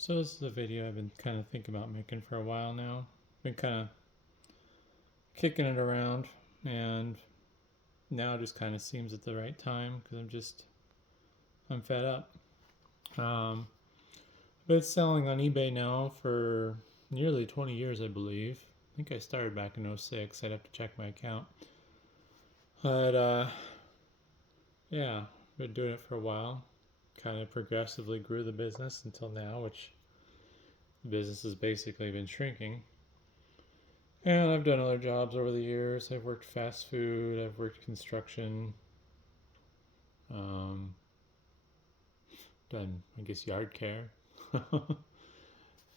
So this is a video I've been kind of thinking about making for a while now. Been kind of kicking it around, and now it just kind of seems at the right time because I'm fed up. Um, but it's selling on eBay now for nearly 20 years, I believe. I think I started back in '06. I'd have to check my account. But yeah, been doing it for a while. Kind of progressively grew the business until now, which the business has basically been shrinking. And I've done other jobs over the years. I've worked fast food, I've worked construction, um, done, I guess, yard care.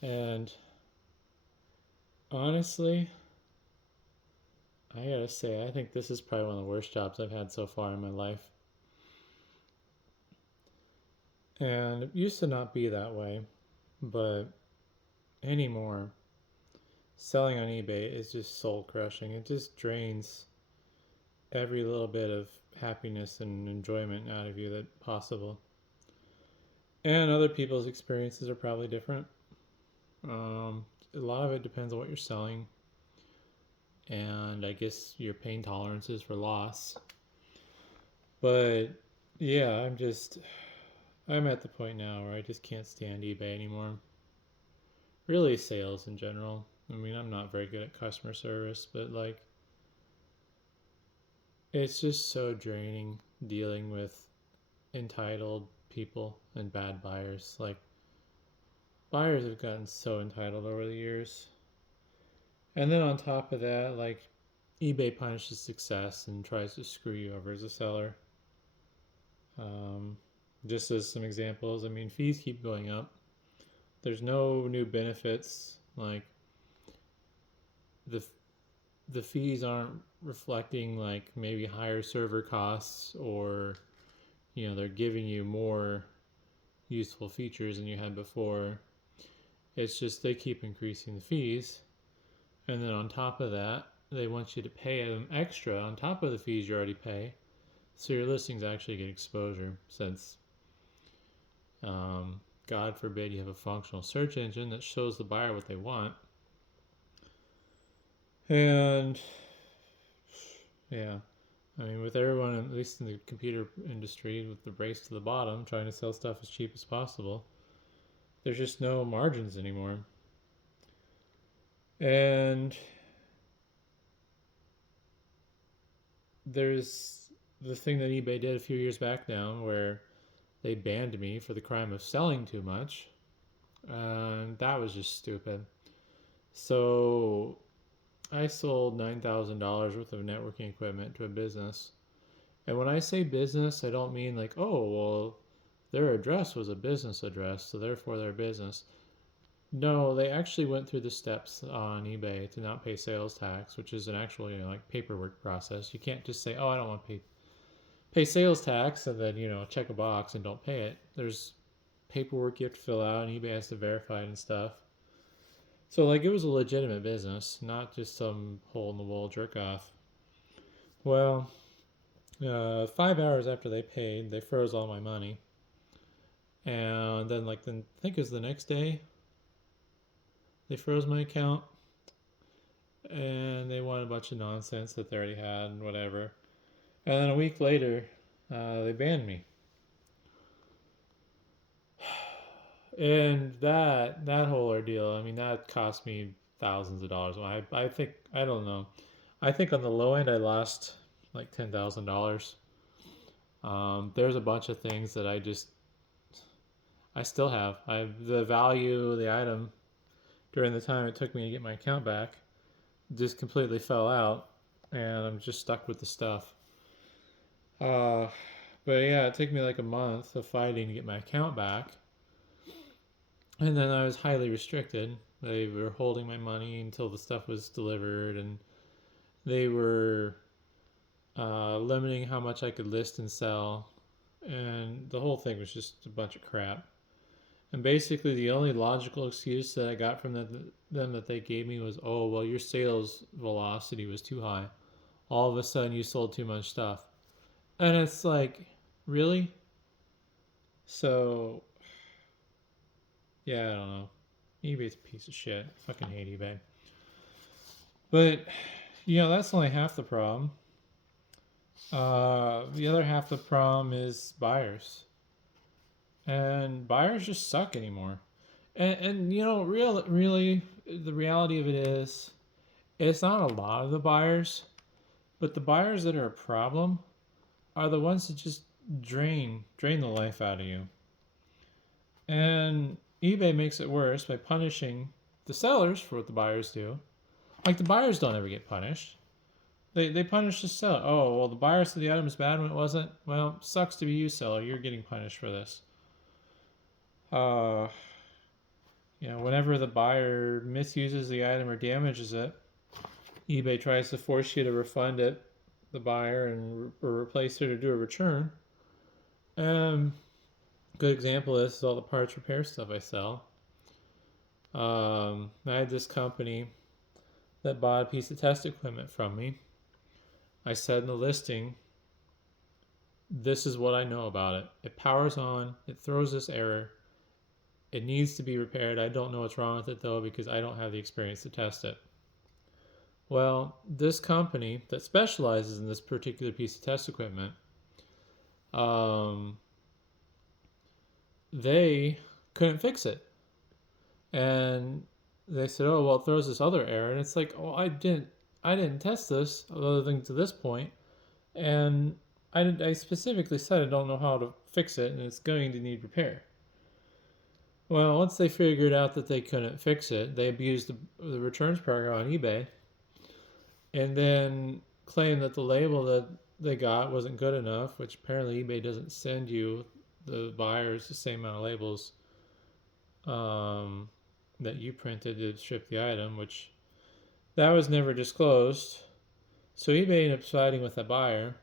And honestly, I gotta say, I think this is probably one of the worst jobs I've had so far in my life. And it used to not be that way, but anymore, selling on eBay is just soul crushing. It just drains every little bit of happiness and enjoyment out of you that possible. And other people's experiences are probably different. A lot of it depends on what you're selling, and I guess your pain tolerances for loss. But yeah, I'm at the point now where I just can't stand eBay anymore. Really, sales in general. I mean, I'm not very good at customer service, but like, it's just so draining dealing with entitled people and bad buyers. Like, buyers have gotten so entitled over the years. And then on top of that, like, eBay punishes success and tries to screw you over as a seller. Um, just as some examples, I mean, fees keep going up. There's no new benefits. Like, the the fees aren't reflecting like maybe higher server costs, or they're giving you more useful features than you had before. It's just they keep increasing the fees, and then on top of that, they want you to pay them extra on top of the fees you already pay, so your listings actually get exposure. Since, God forbid, you have a functional search engine that shows the buyer what they want. And yeah, I mean, with everyone, at least in the computer industry, with the race to the bottom, trying to sell stuff as cheap as possible, there's just no margins anymore. And there's the thing that eBay did a few years back now, where they banned me for the crime of selling too much. And that was just stupid. So I sold $9,000 worth of networking equipment to a business. And when I say business, I don't mean like, oh, well, their address was a business address, so therefore they're business. No, they actually went through the steps on eBay to not pay sales tax, which is an actual, like, paperwork process. You can't just say, oh, I don't want to pay sales tax, and then, check a box and don't pay it. There's paperwork you have to fill out, and eBay has to verify it and stuff. So, like, it was a legitimate business, not just some hole in the wall jerk off. Well, 5 hours after they paid, they froze all my money. And then, like, I think it was the next day, they froze my account, and they wanted a bunch of nonsense that they already had and whatever. And then a week later, they banned me. And that whole ordeal, I mean, that cost me thousands of dollars. I think, I don't know. I think on the low end, I lost like $10,000. There's a bunch of things that I still have. The value of the item during the time it took me to get my account back just completely fell out, and I'm just stuck with the stuff. Uh, but yeah, it took me like a month of fighting to get my account back, and then I was highly restricted. They were holding my money until the stuff was delivered, and they were limiting how much I could list and sell, and the whole thing was just a bunch of crap. And basically, the only logical excuse that I got from them that they gave me was, oh, well, your sales velocity was too high. All of a sudden, you sold too much stuff. And it's like, really? So Yeah, I don't know. eBay's a piece of shit. Fucking hate eBay. But that's only half the problem. The other half of the problem is buyers, and buyers just suck anymore. And really, the reality of it is, it's not a lot of the buyers, but the buyers that are a problem are the ones that just drain the life out of you. And eBay makes it worse by punishing the sellers for what the buyers do. Like, the buyers don't ever get punished. They punish the seller. Oh, well, the buyer said the item is bad when it wasn't. Well, sucks to be you, seller. You're getting punished for this. Uh, whenever the buyer misuses the item or damages it, eBay tries to force you to refund it, the buyer, and or replace it or do a return. Good example of this is all the parts repair stuff I sell. I had this company that bought a piece of test equipment from me. I said in the listing, this is what I know about it. It powers on, it throws this error. It needs to be repaired. I don't know what's wrong with it though, because I don't have the experience to test it. Well, this company that specializes in this particular piece of test equipment, they couldn't fix it. And they said, oh, well, it throws this other error. And it's like, oh, I didn't test this other than to this point. And I specifically said I don't know how to fix it, and it's going to need repair. Well, once they figured out that they couldn't fix it, they abused the returns program on eBay, and then claimed that the label that they got wasn't good enough, which apparently eBay doesn't send you, the buyers, the same amount of labels that you printed to ship the item, which that was never disclosed. So eBay ended up siding with the buyer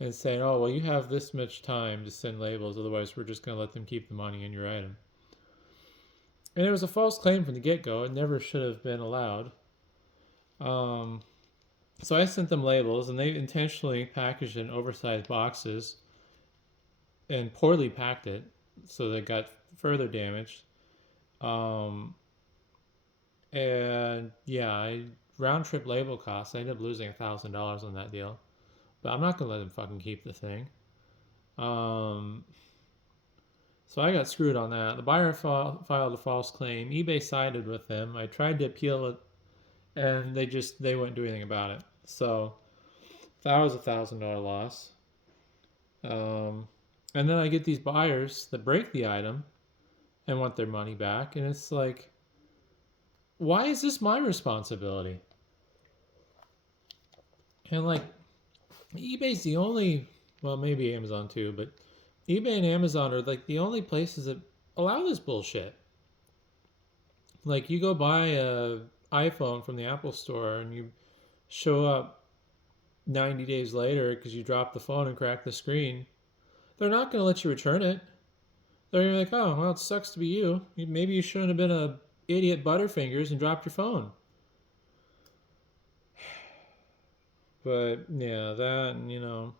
and saying, oh, well, you have this much time to send labels, otherwise we're just going to let them keep the money in your item. And it was a false claim from the get-go. It never should have been allowed. So I sent them labels, and they intentionally packaged it in oversized boxes and poorly packed it, so they got further damaged. And yeah, round trip label costs, I ended up losing $1,000 on that deal. But I'm not going to let them fucking keep the thing. So I got screwed on that. The buyer filed a false claim. eBay sided with them. I tried to appeal it, and they wouldn't do anything about it. So that was $1,000 loss. And then I get these buyers that break the item and want their money back, and it's like, why is this my responsibility? And like, eBay's the only, well, maybe Amazon too, but eBay and Amazon are like the only places that allow this bullshit. Like, you go buy a iPhone from the Apple Store and you show up 90 days later because you dropped the phone and cracked the screen. They're not going to let you return it. They're going to be like, oh, well, it sucks to be you. Maybe you shouldn't have been a idiot Butterfingers and dropped your phone. But yeah, that,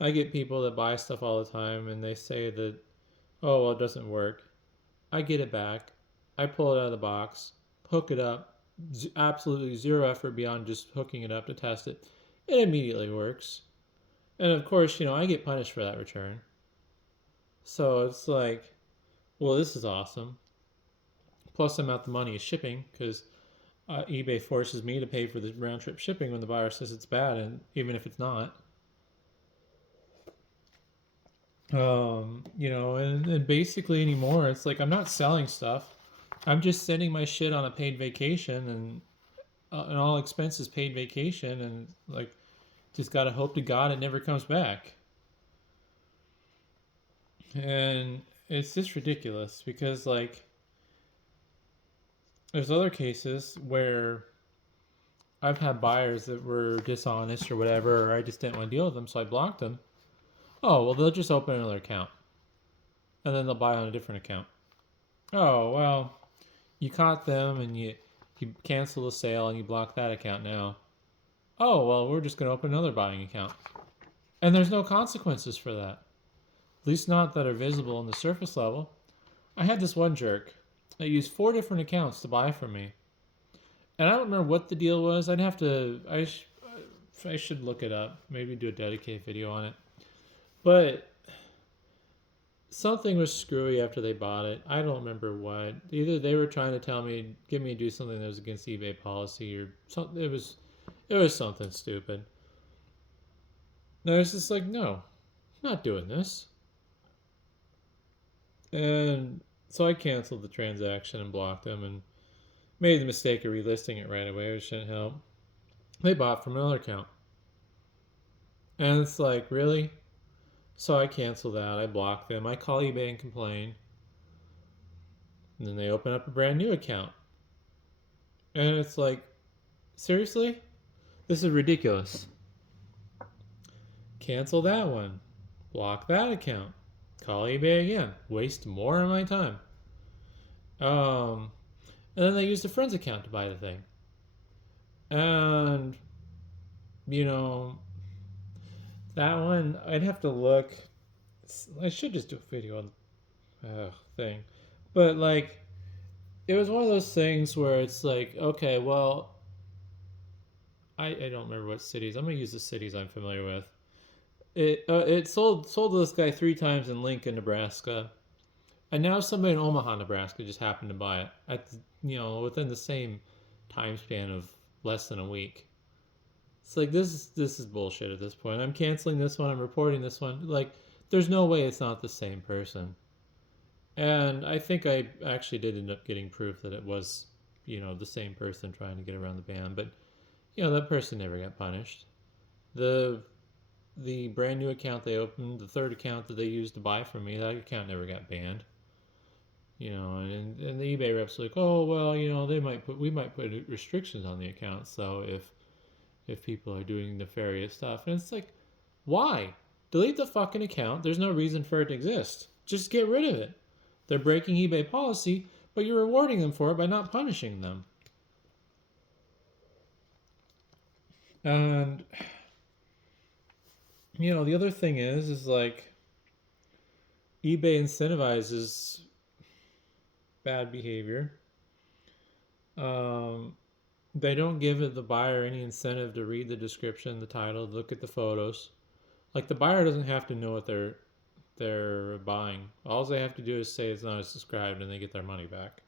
I get people that buy stuff all the time and they say that, oh, well, it doesn't work. I get it back. I pull it out of the box, hook it up, absolutely zero effort beyond just hooking it up to test it. It immediately works. And of course, I get punished for that return. So it's like, well, this is awesome. Plus, I'm out the money is shipping because eBay forces me to pay for the round trip shipping when the buyer says it's bad, and even if it's not. And basically anymore, it's like I'm not selling stuff. I'm just sending my shit on a paid vacation and an all expenses paid vacation, and like, just gotta hope to God it never comes back. And it's just ridiculous because like, there's other cases where I've had buyers that were dishonest or whatever, or I just didn't want to deal with them, so I blocked them. Oh, well, they'll just open another account. And then they'll buy on a different account. Oh, well, you caught them and you cancel the sale and you block that account now. Oh, well, we're just going to open another buying account. And there's no consequences for that. At least not that are visible on the surface level. I had this one jerk. that used 4 different accounts to buy from me. And I don't remember what the deal was. I should look it up. Maybe do a dedicated video on it. But something was screwy after they bought it. I don't remember what. Either they were trying to get me to do something that was against eBay policy, or something. It was something stupid. And I was just like, no, I'm not doing this. And so I canceled the transaction and blocked them, and made the mistake of relisting it right away, which didn't help. They bought from another account. And it's like, really? So I cancel that. I block them. I call eBay and complain. And then they open up a brand new account. And it's like, seriously? This is ridiculous. Cancel that one. Block that account. Call eBay again. Waste more of my time. And then they used a friend's account to buy the thing. And, you know, that one, I'd have to look. I should just do a video on thing. But, like, it was one of those things where it's like, okay, well, I don't remember what cities. I'm going to use the cities I'm familiar with. It sold to this guy 3 times in Lincoln, Nebraska. And now somebody in Omaha, Nebraska just happened to buy it within the same time span of less than a week. It's like, this is bullshit at this point. I'm canceling this one. I'm reporting this one. Like, there's no way it's not the same person. And I think I actually did end up getting proof that it was, the same person trying to get around the ban. But, that person never got punished. The brand new account they opened, the third account that they used to buy from me, that account never got banned. And the eBay reps like, oh well, we might put restrictions on the account, so if people are doing nefarious stuff, and it's like, why? Delete the fucking account. There's no reason for it to exist. Just get rid of it. They're breaking eBay policy, but you're rewarding them for it by not punishing them. And the other thing is like, eBay incentivizes bad behavior. They don't give the buyer any incentive to read the description, the title, look at the photos. Like, the buyer doesn't have to know what they're buying. All they have to do is say it's not as described, and they get their money back.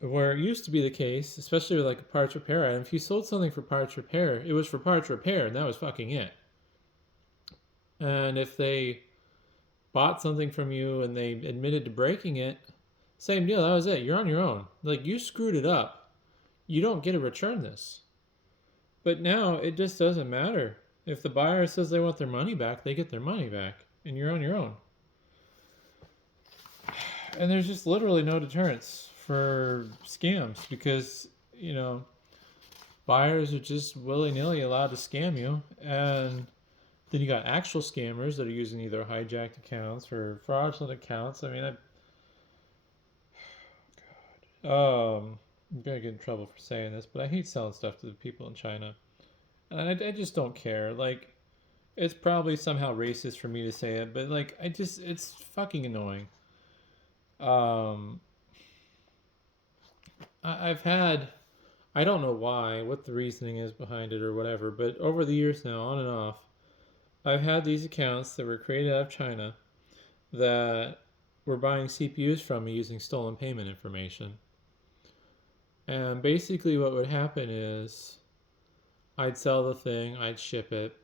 Where it used to be the case, especially with like a parts repair item, if you sold something for parts repair, it was for parts repair, and that was fucking it. And if they bought something from you and they admitted to breaking it, same deal, that was it. You're on your own. Like, you screwed it up. You don't get to return this. But now it just doesn't matter. If the buyer says they want their money back, they get their money back, and you're on your own. And there's just literally no deterrence for scams, because buyers are just willy-nilly allowed to scam you. And then you got actual scammers that are using either hijacked accounts or fraudulent accounts. I mean, I'm gonna get in trouble for saying this, but I hate selling stuff to the people in China, and I just don't care. Like, it's probably somehow racist for me to say it, but like, it's fucking annoying. I've had, I don't know why, what the reasoning is behind it or whatever, but over the years now, on and off, I've had these accounts that were created out of China that were buying CPUs from me using stolen payment information. And basically what would happen is I'd sell the thing, I'd ship it,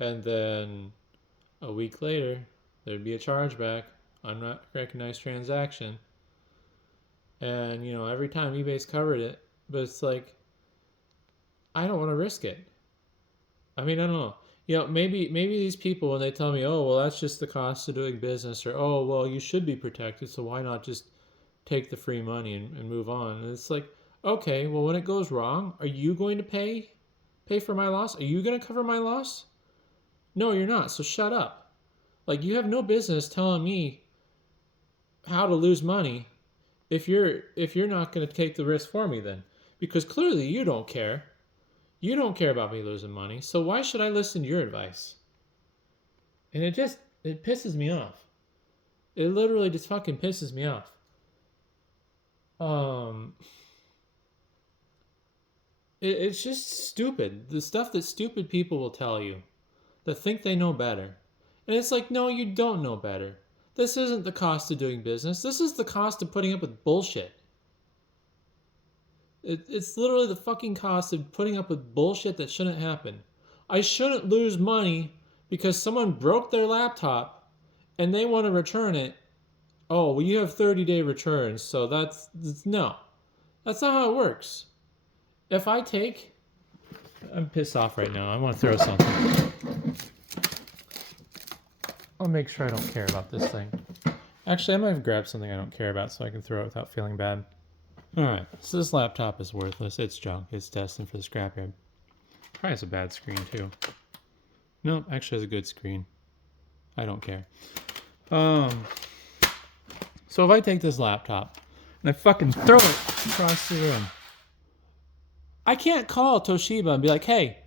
and then a week later, there'd be a chargeback, unrecognized transaction. And, every time eBay's covered it, but it's like, I don't want to risk it. I mean, I don't know. Maybe these people, when they tell me, oh, well, that's just the cost of doing business, or, oh, well, you should be protected, so why not just take the free money and move on? And it's like, okay, well, when it goes wrong, are you going to pay for my loss? Are you going to cover my loss? No, you're not, so shut up. Like, you have no business telling me how to lose money if you're not going to take the risk for me then. Because clearly you don't care. You don't care about me losing money, so why should I listen to your advice? And it pisses me off. It literally just fucking pisses me off. Um, it's just stupid. The stuff that stupid people will tell you that think they know better. And it's like, no, you don't know better. This isn't the cost of doing business. This is the cost of putting up with bullshit. It's literally the fucking cost of putting up with bullshit that shouldn't happen. I shouldn't lose money because someone broke their laptop and they want to return it. Oh, well, you have 30-day returns, so no. That's not how it works. If I take... I'm pissed off right now. I want to throw something. I'll make sure I don't care about this thing. Actually, I might have grabbed something I don't care about so I can throw it without feeling bad. Alright, so this laptop is worthless. It's junk. It's destined for the scrapyard. Probably has a bad screen, too. Nope, actually has a good screen. I don't care. So if I take this laptop and I fucking throw it across the room, I can't call Toshiba and be like, hey,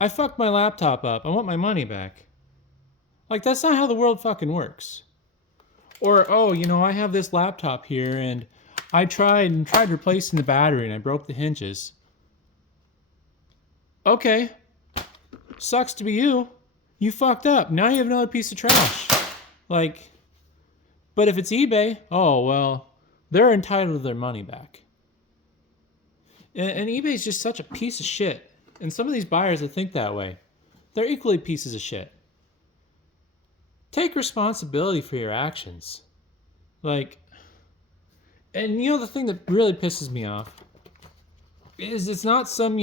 I fucked my laptop up. I want my money back. Like, that's not how the world fucking works. Or, oh, I have this laptop here and I tried replacing the battery and I broke the hinges. Okay. Sucks to be you. You fucked up. Now you have another piece of trash. Like, but if it's eBay, oh, well, they're entitled to their money back. And eBay's just such a piece of shit. And some of these buyers that think that way, they're equally pieces of shit. Take responsibility for your actions. Like, and the thing that really pisses me off is it's not some,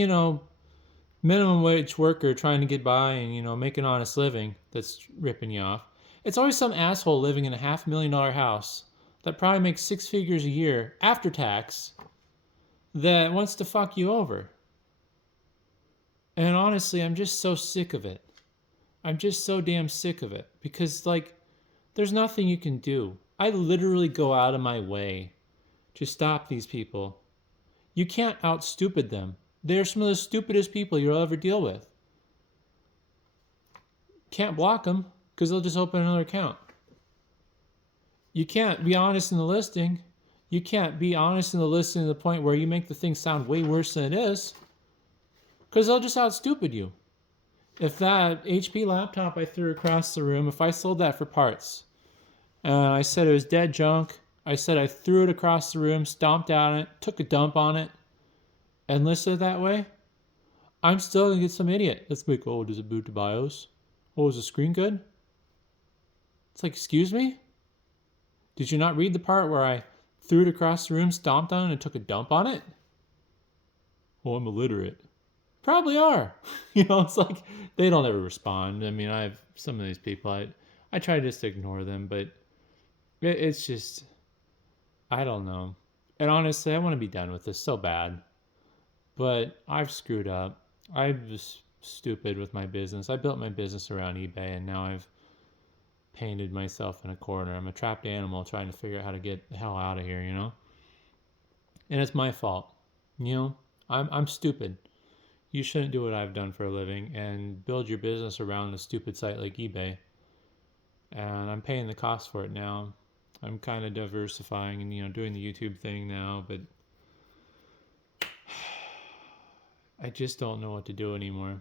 minimum wage worker trying to get by and, make an honest living that's ripping you off. It's always some asshole living in a $500,000 house that probably makes 6 figures a year after tax that wants to fuck you over. And honestly, I'm just so sick of it. I'm just so damn sick of it because, there's nothing you can do. I literally go out of my way to stop these people. You can't out-stupid them. They're some of the stupidest people you'll ever deal with. Can't block them because they'll just open another account. You can't be honest in the listing. You can't be honest in the listing to the point where you make the thing sound way worse than it is because they'll just out-stupid you. If that HP laptop I threw across the room, if I sold that for parts, I said it was dead junk, I said I threw it across the room, stomped on it, took a dump on it, and listed it that way, I'm still going to get some idiot that's like, oh, does it boot to BIOS? Oh, is the screen good? It's like, excuse me? Did you not read the part where I threw it across the room, stomped on it, and took a dump on it? Oh, I'm illiterate. Probably are. It's like they don't ever respond. I mean, I have some of these people, I try to just ignore them, but it's just, I don't know. And honestly, I want to be done with this so bad. But I've screwed up. I'm just stupid with my business. I built my business around eBay, and now I've painted myself in a corner. I'm a trapped animal trying to figure out how to get the hell out of here, And it's my fault. I'm stupid. You shouldn't do what I've done for a living and build your business around a stupid site like eBay. And I'm paying the cost for it now. I'm kind of diversifying and, doing the YouTube thing now, but I just don't know what to do anymore.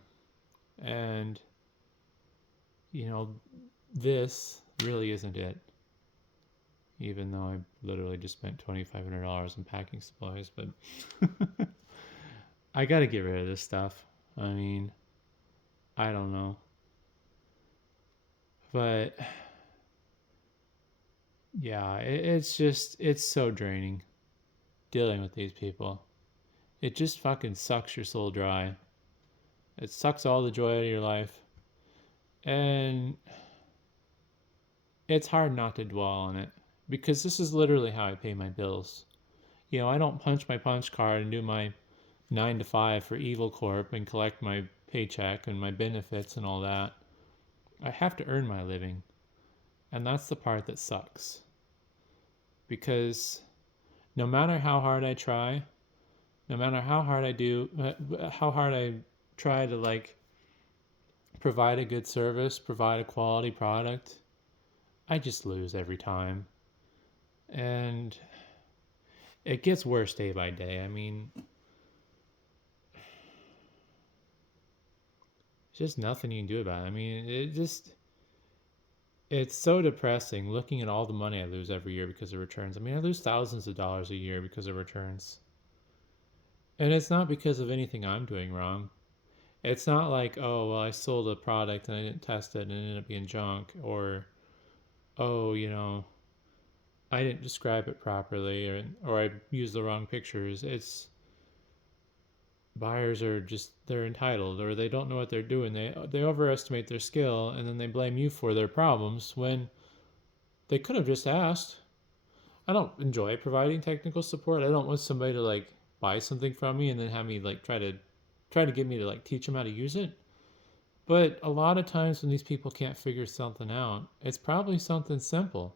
And, this really isn't it. Even though I literally just spent $2,500 in packing supplies, but I got to get rid of this stuff. I mean, I don't know. But yeah, it's so draining dealing with these people. It just fucking sucks your soul dry. It sucks all the joy out of your life. And it's hard not to dwell on it because this is literally how I pay my bills. I don't punch my punch card and do my 9 to 5 for Evil Corp and collect my paycheck and my benefits and all that. I have to earn my living. And that's the part that sucks. Because no matter how hard I try, no matter how hard I try to provide a good service, provide a quality product, I just lose every time. And it gets worse day by day. I mean, just nothing you can do about it. I mean, it's so depressing looking at all the money I lose every year because of returns. I mean, I lose thousands of dollars a year because of returns. And it's not because of anything I'm doing wrong. It's not like, oh, well, I sold a product and I didn't test it and it ended up being junk. Or, oh, I didn't describe it properly, or I used the wrong pictures. It's buyers are just, they're entitled, or they don't know what they're doing. They overestimate their skill and then they blame you for their problems when they could have just asked. I don't enjoy providing technical support. I don't want somebody to like buy something from me and then have me like try to get me to like teach them how to use it. But a lot of times when these people can't figure something out, it's probably something simple.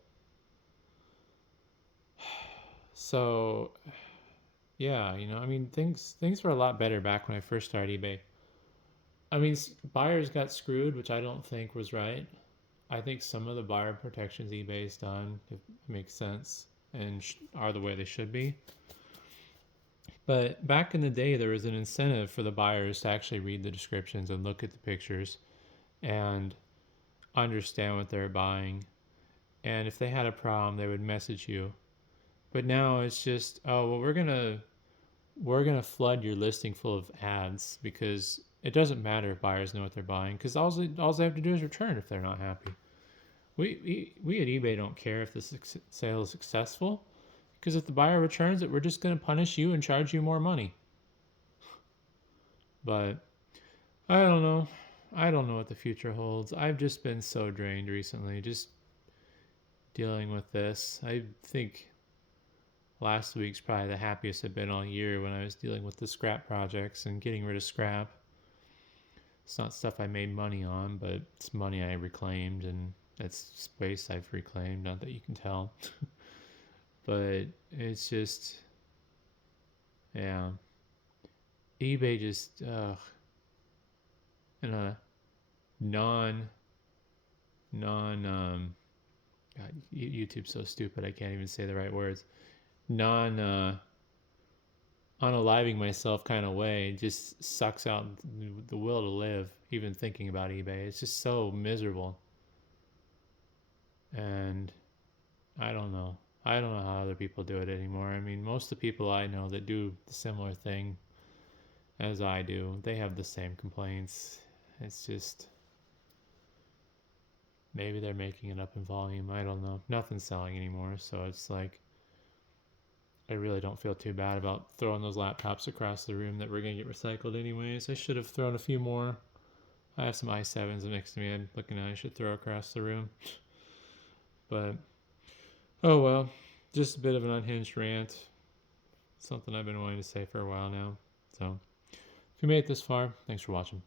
So yeah, I mean things were a lot better back when I first started eBay. I mean, buyers got screwed, which I don't think was right. I think some of the buyer protections eBay's done, it makes sense, and are the way they should be. But back in the day, there was an incentive for the buyers to actually read the descriptions and look at the pictures and understand what they're buying. And if they had a problem, they would message you. But now it's just, oh well, we're gonna flood your listing full of ads because it doesn't matter if buyers know what they're buying because all they have to do is return if they're not happy. We at eBay don't care if this sale is successful because if the buyer returns it, we're just going to punish you and charge you more money. But I don't know. I don't know what the future holds. I've just been so drained recently, just dealing with this. I think last week's probably the happiest I've been all year when I was dealing with the scrap projects and getting rid of scrap. It's not stuff I made money on, but it's money I reclaimed and it's space I've reclaimed. Not that you can tell. But it's just, yeah. eBay just, in a non, God, YouTube's so stupid I can't even say the right words. Non, unaliving myself kind of way just sucks out the will to live, even thinking about eBay. It's just so miserable. And I don't know. I don't know how other people do it anymore. I mean, most of the people I know that do the similar thing as I do, they have the same complaints. It's just maybe they're making it up in volume. I don't know. Nothing's selling anymore, so it's like I really don't feel too bad about throwing those laptops across the room that were going to get recycled anyways. I should have thrown a few more. I have some i7s next to me. I'm looking at. I should throw across the room. But oh well, just a bit of an unhinged rant. Something I've been wanting to say for a while now. So if you made it this far, thanks for watching.